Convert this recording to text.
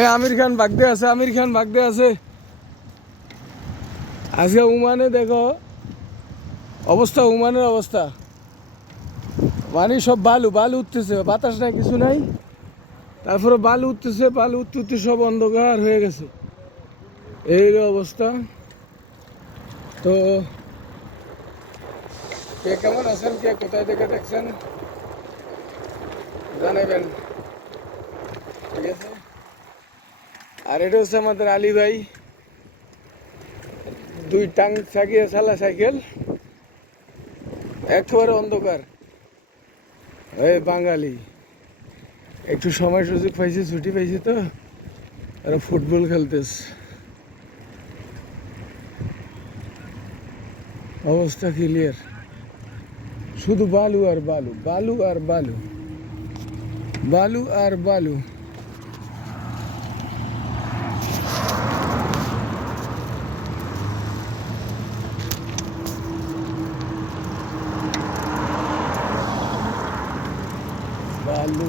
এ আমির খান বাগদে আছে, আমির খান বাগদে আছে। আজকে ওমানে দেখো অবস্থা, ওমানের অবস্থা মানে সব বালু বালু উঠতেছে, বাতাস নাই কিছু নাই, তারপরে বালু উঠতেছে, বালু উঠতে উঠতে সব অন্ধকার হয়ে গেছে, এই অবস্থা। তো কে কেমন আছেন, কে কোথায় থেকে দেখছেন জানাবেন, ঠিক আছে। আর এটা হচ্ছে আমাদের আলী ভাই, দুই টাং চাকিয়ে চালা সাইকেল, একেবারে অন্ধকার। এই বাঙালি একটু সময় সুযোগ পাইছি, ছুটি পাইছি, তো আর ফুটবল খেলতেছে। অবস্থা ক্লিয়ার, শুধু বালু আর বালু, বালু আর বালু, বালু আর বালু। বালু